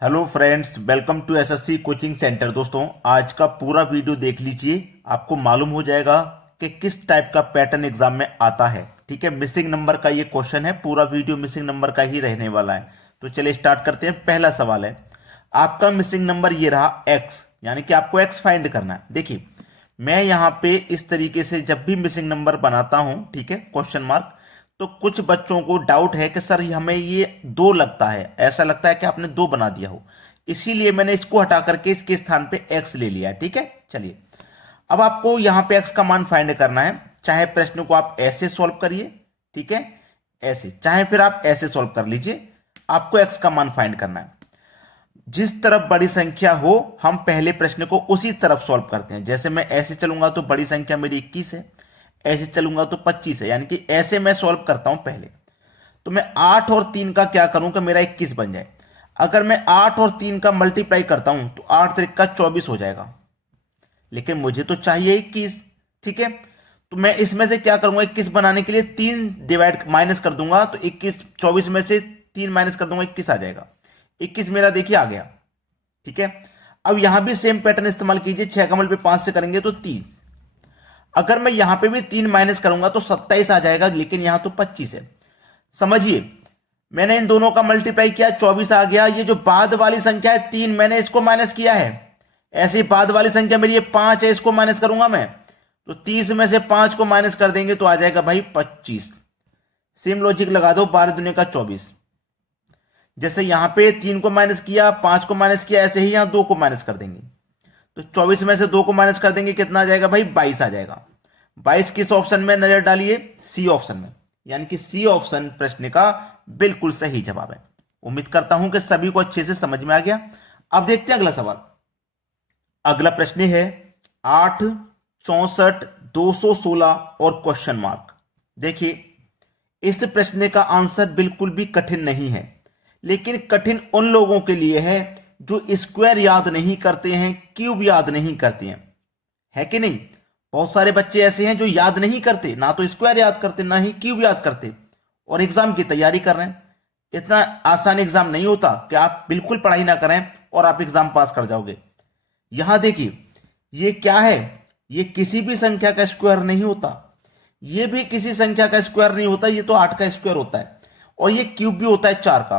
Hello friends, welcome to SSC coaching centre. दोस्तों, आज का पूरा वीडियो देख लीजिए, आपको मालूम हो जाएगा कि किस टाइप का पैटर्न एग्जाम में आता है। ठीक है, मिसिंग नंबर का ये क्वेश्चन है, पूरा वीडियो मिसिंग नंबर का ही रहने वाला है। तो चलिए स्टार्ट करते हैं। पहला सवाल है, आपका मिसिंग नंबर ये रहा एक्स, यानी कि आपको एक्स फाइंड करना है। देखिए, मैं यहाँ पे इस तरीके से जब भी मिसिंग नंबर बनाता हूं, ठीक है, क्वेश्चन मार्क, तो कुछ बच्चों को डाउट है कि सर हमें ये दो लगता है, ऐसा लगता है कि आपने दो बना दिया हो, इसीलिए मैंने इसको हटा करके इसके स्थान पे एक्स ले लिया है। ठीक है, चलिए अब आपको यहां पे एक्स का मान फाइंड करना है। चाहे प्रश्न को आप ऐसे सॉल्व करिए, ठीक है, ऐसे, चाहे फिर आप ऐसे सॉल्व कर लीजिए, आपको एक्स का मान फाइंड करना है। जिस तरफ बड़ी संख्या हो, हम पहले प्रश्न को उसी तरफ सॉल्व करते हैं। जैसे मैं ऐसे चलूंगा तो बड़ी संख्या मेरी 21 है, ऐसे चलूंगा तो 25 है, यानी कि ऐसे मैं सॉल्व करता हूं पहले। तो मैं 8 और 3 का क्या करूं कि मेरा 21 बन जाए। अगर मैं 8 और 3 का मल्टीप्लाई करता हूं तो 8 3 का 24 हो जाएगा, लेकिन मुझे तो चाहिए 21। ठीक है, तो मैं इसमें से क्या करूंगा, 21 बनाने के लिए 3 डिवाइड माइनस कर दूंगा, तो 21 24 में से 3 माइनस कर दूंगा, 21 आ जाएगा। 21 मेरा देखिए आ गया। ठीक है, अब यहां भी सेम पैटर्न इस्तेमाल कीजिए। 6 का मल्टीप्लाई 5 से करेंगे तो 3। अगर मैं यहां पे भी 3 माइनस करूंगा तो 27 आ जाएगा, लेकिन यहां तो 25 है। समझिए, मैंने इन दोनों का मल्टीप्लाई किया, 24 आ गया। ये जो बाद वाली संख्या है 3, मैंने इसको माइनस किया है। ऐसे ही बाद वाली संख्या मेरी ये 5 है, इसको माइनस करूंगा मैं, तो 30 में से 5 को माइनस कर देंगे तो आ जाएगा भाई 25। सेम लॉजिक लगा दो, 12 दूनी का 24। जैसे यहां पे 3 को माइनस किया, 5 को माइनस किया, ऐसे ही यहां 2 को माइनस कर देंगे, तो 24 में से 2 को माइनस कर देंगे, कितना आ जाएगा भाई 22 आ जाएगा। 22 किस ऑप्शन में नजर डालिए, सी ऑप्शन में, यानी कि सी ऑप्शन प्रश्न का बिल्कुल सही जवाब है। उम्मीद करता हूं कि सभी को अच्छे से समझ में आ गया। अब देखते हैं अगला सवाल। अगला प्रश्न है 8 64 216 और क्वेश्चन मार्क। देखिए, इस प्रश्न का आंसर बिल्कुल भी कठिन नहीं है, लेकिन कठिन उन लोगों के लिए है जो स्क्वायर याद नहीं करते हैं, क्यूब याद नहीं करते हैं, है कि नहीं। बहुत सारे बच्चे ऐसे हैं जो याद नहीं करते, ना तो स्क्वायर याद करते ना ही क्यूब याद करते, और एग्जाम की तैयारी कर रहे हैं। इतना आसान एग्जाम नहीं होता कि आप बिल्कुल पढ़ाई ना करें और आप एग्जाम पास कर जाओगे। यहां देखिए, ये क्या है, ये किसी भी संख्या का स्क्वायर नहीं होता, ये भी किसी संख्या का स्क्वायर नहीं होता, ये तो 8 का स्क्वायर होता है, और ये क्यूब भी होता है 4 का।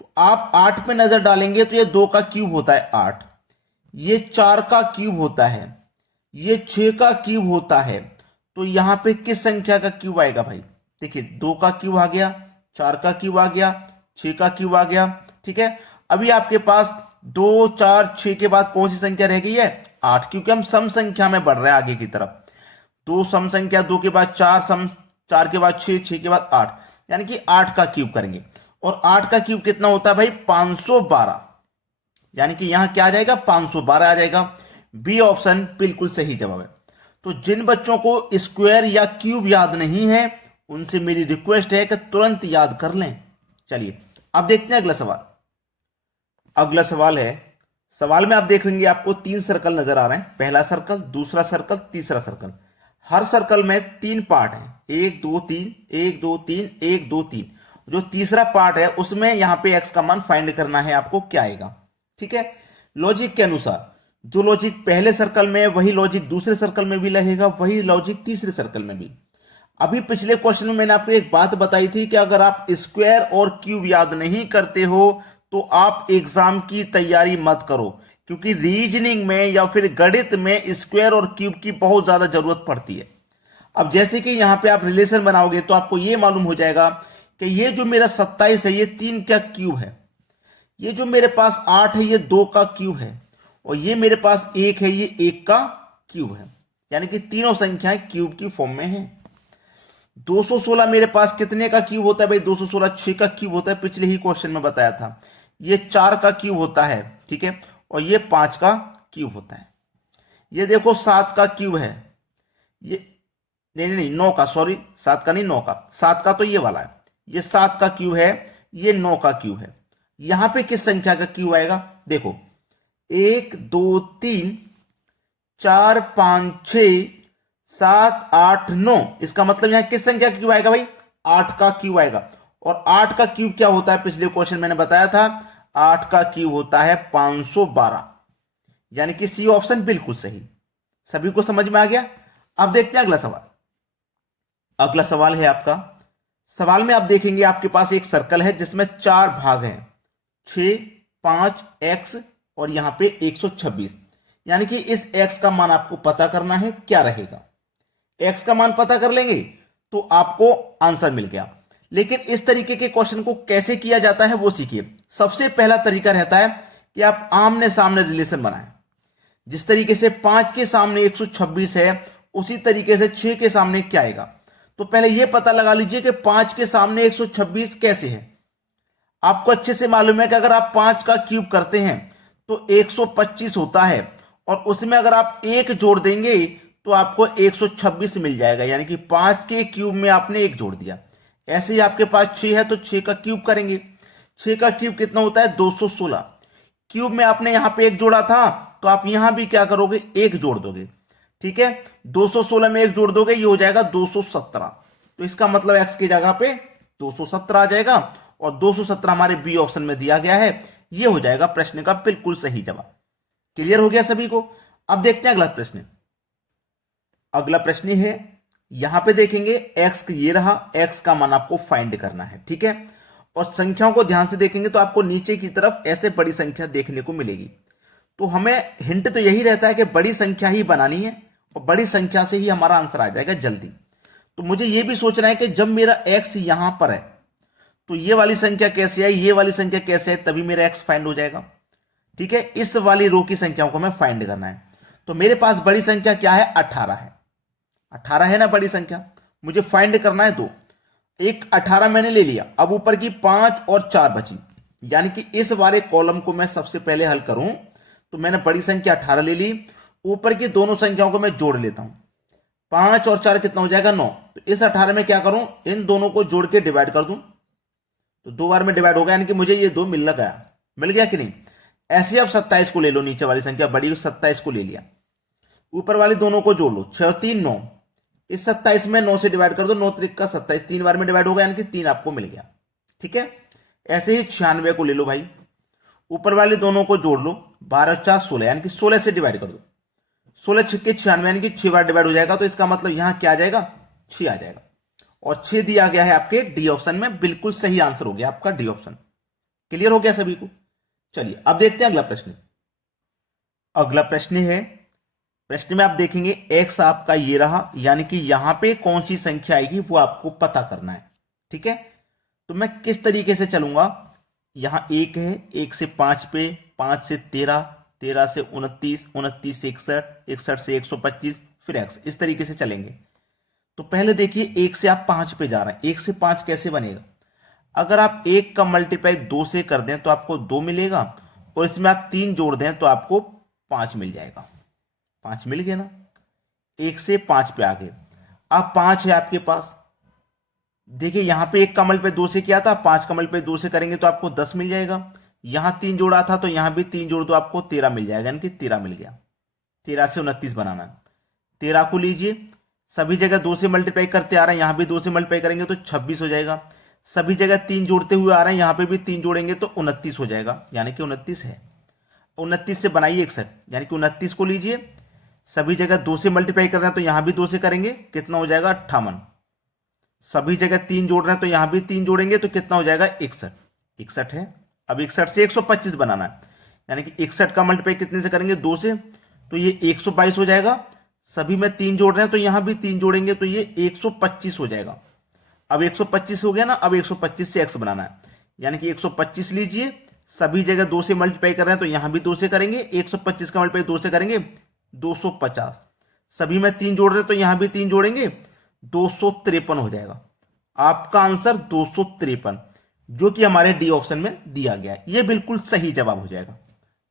तो आप 8 पे नजर डालेंगे तो ये 2 का क्यूब होता है 8, ये 4 का क्यूब होता है, ये 6 का क्यूब होता है। तो यहां पे किस संख्या का क्यूब आएगा भाई। देखिए, 2 का क्यूब आ गया, 4 का क्यूब आ गया, 6 का क्यूब आ गया। ठीक है, अभी आपके पास 2 4 6 के बाद कौन सी संख्या रह गई है, 8, क्योंकि हम सम संख्या में बढ़ रहे हैं आगे की तरफ। 2 सम संख्या, 2 के बाद 4 सम, 4 के बाद 6, 6 के बाद 8, यानी कि 8 का क्यूब करेंगे। और 8 का क्यूब कितना होता है भाई 512, यानी कि यहां क्या आ जाएगा 512 आ जाएगा। बी ऑप्शन बिल्कुल सही जवाब है। तो जिन बच्चों को स्क्वायर या क्यूब याद नहीं है, उनसे मेरी रिक्वेस्ट है कि तुरंत याद कर लें। चलिए अब देखते हैं अगला सवाल। अगला सवाल है, सवाल में आप देखेंगे आपको 3 सर्कल नजर आ रहे हैं। पहला सर्कल, दूसरा सर्कल, तीसरा सर्कल। हर सर्कल में 3 पार्ट है, 1 2 3, 1 2 3, 1 2 3। जो तीसरा पार्ट है उसमें यहां पे एक्स का मान फाइंड करना है आपको, क्या आएगा। ठीक है, लॉजिक के अनुसार जो लॉजिक पहले सर्कल में है वही लॉजिक दूसरे सर्कल में भी लगेगा, वही लॉजिक तीसरे सर्कल में भी। अभी पिछले क्वेश्चन में मैंने आपको एक बात बताई थी कि अगर आप स्क्वायर और क्यूब याद नहीं करते हो तो आप एग्जाम की तैयारी मत करो, क्योंकि रीजनिंग में या फिर गणित में स्क्वायर और क्यूब की बहुत ज्यादा जरूरत पड़ती है। अब जैसे कि यहां पे आप रिलेशन बनाओगे तो आपको यह मालूम हो जाएगा कि ये जो मेरा 27 है ये 3 का क्यूब है, ये जो मेरे पास 8 है ये 2 का क्यूब है, और ये मेरे पास 1 है ये 1 का क्यूब है, यानी कि तीनों संख्याएं क्यूब की फॉर्म में हैं। 216 मेरे पास कितने का क्यूब होता है भाई, 216 6 का क्यूब होता है, पिछले ही क्वेश्चन में बताया था। ये 4 का क्यूब होता है, ठीक है, और ये 5 का क्यूब होता है। ये देखो 7 का क्यूब है, ये नहीं 9 का, सॉरी 7 का नहीं 9 का, 7 का तो ये वाला है, ये 7 का क्यूब है, ये 9 का क्यूब है। यहां पे किस संख्या का क्यूब आएगा, देखो 1 2 3 4 5 6 7 8 9, इसका मतलब यहां किस संख्या का क्यूब आएगा भाई, 8 का क्यूब आएगा। और 8 का क्यूब क्या होता है, पिछले क्वेश्चन मैंने बताया था, 8 का क्यूब होता है 512, यानी कि सी ऑप्शन बिल्कुल सही। सभी को समझ में आ गया। अब देखते हैं अगला सवाल। अगला सवाल है आपका, सवाल में आप देखेंगे आपके पास एक सर्कल है जिसमें 4 भाग हैं, 6, 5, x और यहां पे 126, यानी कि इस x का मान आपको पता करना है। क्या रहेगा? x का मान पता कर लेंगे तो आपको आंसर मिल गया। लेकिन इस तरीके के क्वेश्चन को कैसे किया जाता है वो सीखिए। सबसे पहला तरीका रहता है कि आप आमने सामने रिलेशन बनाएं। जिस तरीके से 5 के सामने 126 है, उसी तरीके से 6 के सामने क्या आएगा। तो पहले यह पता लगा लीजिए कि 5 के सामने 126 कैसे है। आपको अच्छे से मालूम है कि अगर आप 5 का क्यूब करते हैं तो 125 होता है, और उसमें अगर आप 1 जोड़ देंगे तो आपको 126 मिल जाएगा, यानी कि 5 के क्यूब में आपने 1 जोड़ दिया। ऐसे ही आपके पास 6 है तो 6 का क्यूब करेंगे। 6 का क्यूब कितना होता है? 216। क्यूब में आपने यहां पे 1 जोड़ा था तो आप यहां भी क्या करोगे? 1 जोड़ दोगे। ठीक है, 216 में 1 जोड़ दोगे, ये हो जाएगा 217। तो इसका मतलब x की जगह पे 217 आ जाएगा, और 217 हमारे बी ऑप्शन में दिया गया है। ये हो जाएगा प्रश्न का बिल्कुल सही जवाब। क्लियर हो गया सभी को? अब देखते हैं अगला प्रश्न। अगला प्रश्न है, यहां पे देखेंगे x ये रहा, x का मान आपको फाइंड करना है। ठीक है, और संख्याओं को ध्यान से देखेंगे तो आपको नीचे की तरफ ऐसे बड़ी संख्या देखने को मिलेगी। तो हमें हिंट तो यही रहता है कि बड़ी संख्या ही बनानी है, और बड़ी संख्या से ही हमारा आंसर आ जाएगा जल्दी। तो मुझे यह भी सोचना है कि जब मेरा x यहां पर है तो ये वाली संख्या कैसे है, ये वाली संख्या कैसे है, तभी मेरा x फाइंड हो जाएगा। ठीक है, इस वाली रो की संख्याओं को हमें फाइंड करना है। तो मेरे पास बड़ी संख्या क्या है? 18 है। 18 है ना बड़ी संख्या, मुझे फाइंड करना है 2। एक 18 मैंने ले लिया, अब ऊपर की 5 और 4 बची, यानी कि इस वाले कॉलम को मैं सबसे पहले हल करूं तो मैंने बड़ी संख्या 18 ले ली, ऊपर की दोनों संख्याओं को मैं जोड़ लेता हूं। 5 और 4 कितना हो जाएगा? 9। तो इस 18 में क्या करूं? इन दोनों को जोड़ के डिवाइड कर दूं, तो 2 बार में डिवाइड हो गया, यानी कि मुझे ये 2 मिल गया कि नहीं। ऐसे अब 27 को ले लो, नीचे वाली संख्या बड़ी 27 को ले लिया, ऊपर वाली दोनों को जोड़ लो, 6 3 9। इस 27 में 9 से डिवाइड कर दो, 9 3 का 27, 3 बार में डिवाइड हो गया, यानी कि 3 आपको मिल गया। ठीक है, ऐसे ही 96 को ले लो भाई, ऊपर वाले दोनों को जोड़ लो, 12 4 16, यानी कि 16 से डिवाइड कर दो, 16 6 के 96, यानी कि 6 बार डिवाइड हो जाएगा। तो इसका मतलब यहां क्या आ जाएगा? 6 आ जाएगा, और 6 दिया गया है आपके डी ऑप्शन में। बिल्कुल सही आंसर हो गया आपका डी ऑप्शन। क्लियर हो गया सभी को? चलिए अब देखते हैं अगला प्रश्न। अगला प्रश्न है, प्रश्न में आप देखेंगे x आपका ये रहा, यानी कि यहां पे कौन सी संख्या आएगी वो आपको पता करना है। ठीक है, तो मैं किस तरीके से चलूंगा? यहां 1 है, 1 से 5 पे, 5 से 13, 13 से 29, 29 से 61, 61 से 125, फिर x, इस तरीके से चलेंगे। तो पहले देखिए 1 से आप 5 पे जा रहे हैं, 1 से 5 कैसे बनेगा? अगर आप 1 का मल्टीप्लाई 2 से कर दें तो आपको 2 मिलेगा, और इसमें आप 3 जोड़ दें तो आपको 5 मिल जाएगा। 5 मिल गया ना, 1 से 5 पे आ गए। अब 5 है आपके पास, देखिए यहां पे 1 का मल्टीप्लाई 2 से किया था, 5 का मल्टीप्लाई 2 से करेंगे तो आपको 10 मिल जाएगा। यहां 3 जोड़ा था तो यहां भी 3 जोड़ दो, आपको 13 मिल जाएगा, यानी कि 13 मिल गया। 13 से 29 बनाना है, 13 को लीजिए, सभी जगह 2 से मल्टीप्लाई करते आ रहे हैं, यहां भी 2 से मल्टीप्लाई करेंगे तो 26 हो जाएगा। सभी जगह 3 जोड़ते हुए आ रहे हैं, यहां पे भी 3 जोड़ेंगे तो 29 हो जाएगा, यानी कि 29 है। 29 से बनाइए 61, यानी कि 29 को लीजिए, सभी जगह 2 से मल्टीप्लाई कर रहे हैं तो यहां भी 2 से करेंगे, कितना हो जाएगा? 58। सभी जगह 3 जोड़ रहे हैं तो यहां भी 3 जोड़ेंगे तो कितना हो जाएगा? 61। 61 है। अब 61 से 125 बनाना है, यानी कि 61 का मल्टीप्लाई कितने से करेंगे? 2 से, तो ये 122 हो जाएगा। सभी में 3 जोड़ रहे हैं तो यहां भी 3 जोड़ेंगे तो ये 125 हो जाएगा। अब 125 हो गया ना, अब 125 से x बनाना है, यानी कि 125 लीजिए, सभी जगह 2 से मल्टीप्लाई कर रहे हैं तो यहां भी 2 से करेंगे, 125 का मल्टीप्लाई 2 से करेंगे 250, सभी में 3 जोड़ रहे हैं तो यहां भी 3 जोड़ेंगे, 253 हो जाएगा। आपका आंसर 253, जो कि हमारे डी ऑप्शन में दिया गया है, यह बिल्कुल सही जवाब हो जाएगा।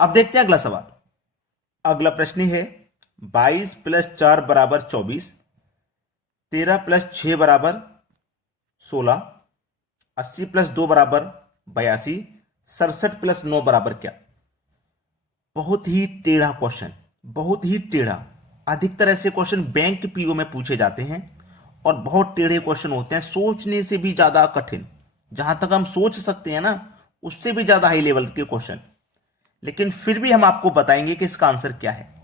अब देखते हैं अगला सवाल। अगला प्रश्न है 22 + 4 = 24, 13 + 6 = 16, 80 + 2 = 82, 67 + 9 = क्या? बहुत ही टेढ़ा क्वेश्चन, बहुत ही टेढ़ा। अधिकतर ऐसे क्वेश्चन बैंक पीओ में पूछे जाते हैं और बहुत टेढ़े क्वेश्चन होते हैं, सोचने से भी ज्यादा कठिन। जहां तक हम सोच सकते हैं ना, उससे भी ज्यादा हाई लेवल के क्वेश्चन, लेकिन फिर भी हम आपको बताएंगे कि इसका आंसर क्या है।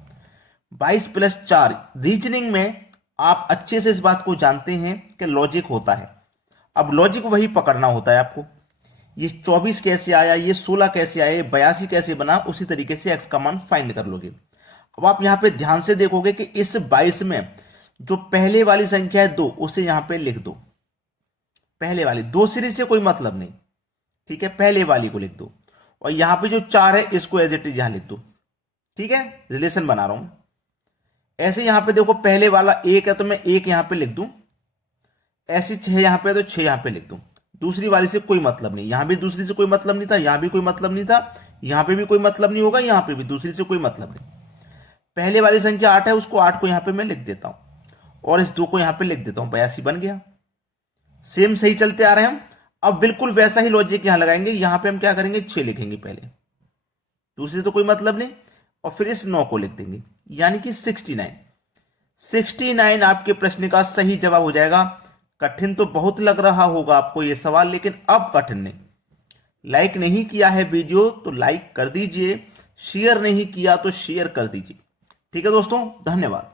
22+4 रीजनिंग में आप अच्छे से इस बात को जानते हैं कि लॉजिक होता है। अब लॉजिक वही पकड़ना होता है आपको। ये 24 कैसे आया, ये 16 कैसे आए, 82 कैसे बना, उसी तरीके से एक्स का मान फाइंड कर लोगे। अब आप यहां पे ध्यान से देखोगे कि इस 22 में जो पहले वाली संख्या है 2, उसे यहां पे लिख दो। पहले वाली, दूसरी से कोई मतलब नहीं, ठीक है, पहले वाली को लिख दो। और यहां पे जो 4 है इसको एज इट इज यहां लिख दो, ठीक है, रिलेशन बना रहा हूं। ऐसे यहां पे देखो पहले वाला 1 है तो मैं 1 यहां पे लिख दूं, ऐसे 6 यहां पे तो 6 यहां पे लिख दूं। दूसरी वाली से कोई मतलब नहीं, यहां भी दूसरी से कोई मतलब नहीं था, यहां भी कोई मतलब नहीं था, यहां पे भी कोई मतलब नहीं होगा, यहां पे भी दूसरी से कोई मतलब नहीं। पहले वाली संख्या 8 है, उसको 8 को यहां पे मैं लिख देता हूं और इस 2 को यहां पे लिख देता हूं, 82 बन गया। सेम सही चलते आ रहे हैं हम। अब बिल्कुल वैसा ही लॉजिक यहां लगाएंगे। यहां पे हम क्या करेंगे, 6 लिखेंगे पहले, दूसरी से तो कोई मतलब नहीं, और फिर इस 9 को लिख देंगे, यानी कि 69 आपके प्रश्न का सही जवाब हो जाएगा। कठिन तो बहुत लग रहा होगा आपको ये सवाल, लेकिन अब कठिन नहीं। लाइक नहीं किया है वीडियो तो लाइक कर दीजिए, शेयर नहीं किया तो शेयर कर दीजिए। ठीक है दोस्तों, धन्यवाद।